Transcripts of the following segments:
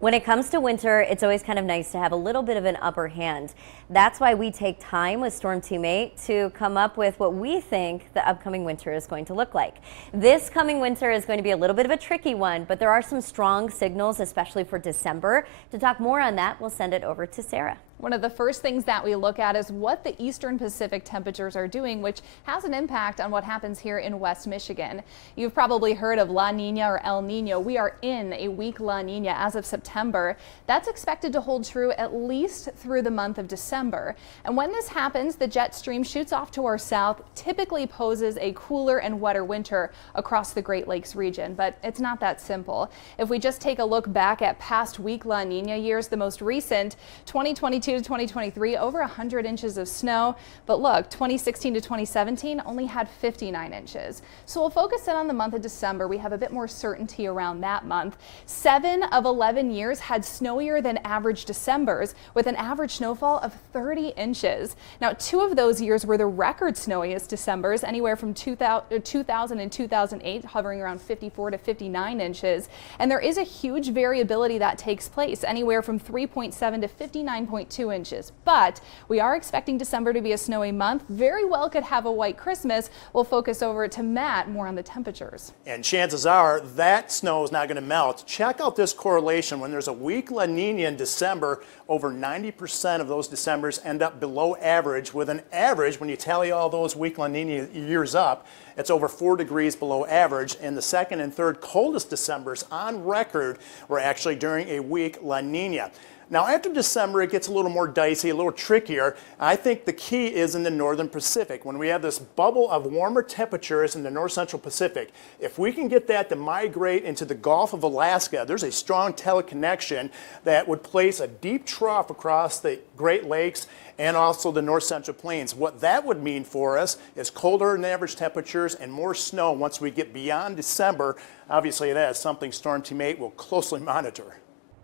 When it comes to winter, it's always kind of nice to have a little bit of an upper hand. That's why we take time with Storm Teammate to come up with what we think the upcoming winter is going to look like. This coming winter is going to be a little bit of a tricky one, but there are some strong signals, especially for December. To talk more on that, we'll send it over to Sarah. One of the first things that we look at is what the eastern Pacific temperatures are doing, which has an impact on what happens here in West Michigan. You've probably heard of La Nina or El Nino. We are in a weak La Nina as of September. That's expected to hold true at least through the month of December. And when this happens, the jet stream shoots off to our south, typically poses a cooler and wetter winter across the Great Lakes region. But it's not that simple. If we just take a look back at past weak La Nina years, the most recent, 2022 to 2023, over 100 inches of snow. But look, 2016 to 2017 only had 59 inches. So we'll focus in on the month of December. We have a bit more certainty around that month. 7 of 11 years had snowier than average Decembers, with an average snowfall of 30 inches. Now, 2 of those years were the record snowiest Decembers, anywhere from 2000 and 2008, hovering around 54 to 59 inches. And there is a huge variability that takes place, anywhere from 3.7 to 59.2 inches. But we are expecting December to be a snowy month. Very well could have a white Christmas. We'll focus over to Matt more on the temperatures. And chances are that snow is not going to melt. Check out this correlation. When there's a weak La Nina in December, over 90% of those Decembers end up below average, with an average, when you tally all those weak La Nina years up, it's over 4 degrees below average. And the second and third coldest Decembers on record were actually during a weak La Nina. Now, after December, it gets a little more dicey, a little trickier. I think the key is in the northern Pacific. When we have this bubble of warmer temperatures in the north central Pacific, if we can get that to migrate into the Gulf of Alaska, there's a strong teleconnection that would place a deep trough across the Great Lakes and also the north central plains. What that would mean for us is colder than average temperatures and more snow once we get beyond December. Obviously, that is something Storm Teammate will closely monitor.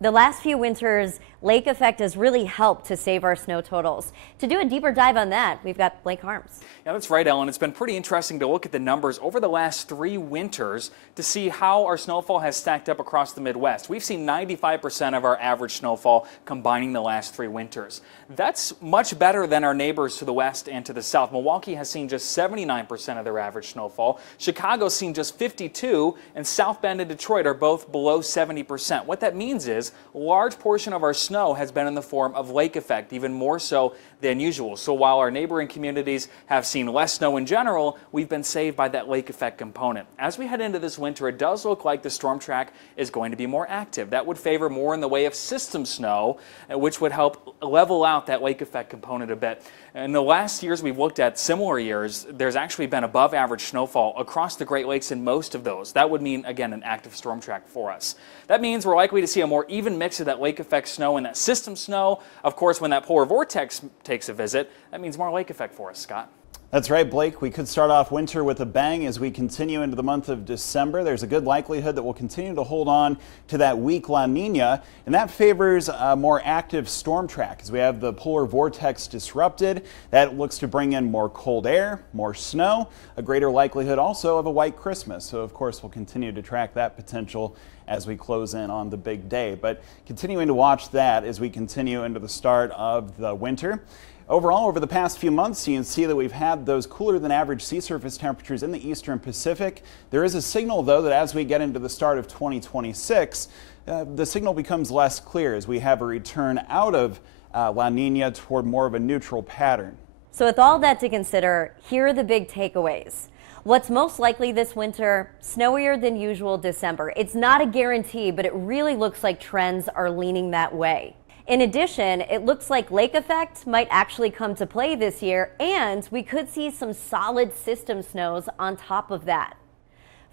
The last few winters, lake effect has really helped to save our snow totals. To do a deeper dive on that, we've got Blake Harms. Yeah, that's right, Ellen. It's been pretty interesting to look at the numbers over the last 3 winters to see how our snowfall has stacked up across the Midwest. We've seen 95% of our average snowfall combining the last 3 winters. That's much better than our neighbors to the west and to the south. Milwaukee has seen just 79% of their average snowfall. Chicago's seen just 52%, and South Bend and Detroit are both below 70%. What that means is a large portion of our snow has been in the form of lake effect, even more so than usual. So while our neighboring communities have seen less snow in general, we've been saved by that lake effect component. As we head into this winter, it does look like the storm track is going to be more active. That would favor more in the way of system snow, which would help level out that lake effect component a bit. In the last years we've looked at, similar years, there's actually been above average snowfall across the Great Lakes in most of those. That would mean, again, an active storm track for us. That means we're likely to see a more even mix of that lake effect snow and that system snow. Of course, when that polar vortex takes a visit, that means more lake effect for us, Scott. That's right, Blake. We could start off winter with a bang as we continue into the month of December. There's a good likelihood that we'll continue to hold on to that weak La Nina, and that favors a more active storm track as we have the polar vortex disrupted. That looks to bring in more cold air, more snow, a greater likelihood also of a white Christmas. So, of course, we'll continue to track that potential as we close in on the big day. But continuing to watch that as we continue into the start of the winter. Overall, over the past few months, you can see that we've had those cooler than average sea surface temperatures in the eastern Pacific. There is a signal, though, that as we get into the start of 2026, the signal becomes less clear as we have a return out of La Nina toward more of a neutral pattern. So with all that to consider, here are the big takeaways. What's most likely this winter? Snowier than usual December. It's not a guarantee, but it really looks like trends are leaning that way. In addition, it looks like lake effect might actually come to play this year, and we could see some solid system snows on top of that.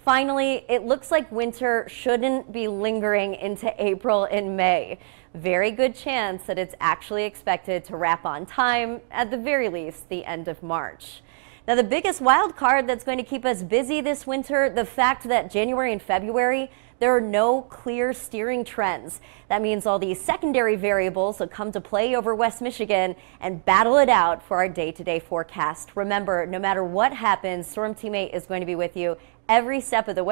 Finally, it looks like winter shouldn't be lingering into April and May. Very good chance that it's actually expected to wrap on time, at the very least, the end of March. Now, the biggest wild card that's going to keep us busy this winter, the fact that January and February, there are no clear steering trends. That means all these secondary variables will come to play over West Michigan and battle it out for our day-to-day forecast. Remember, no matter what happens, Storm Teammate is going to be with you every step of the way.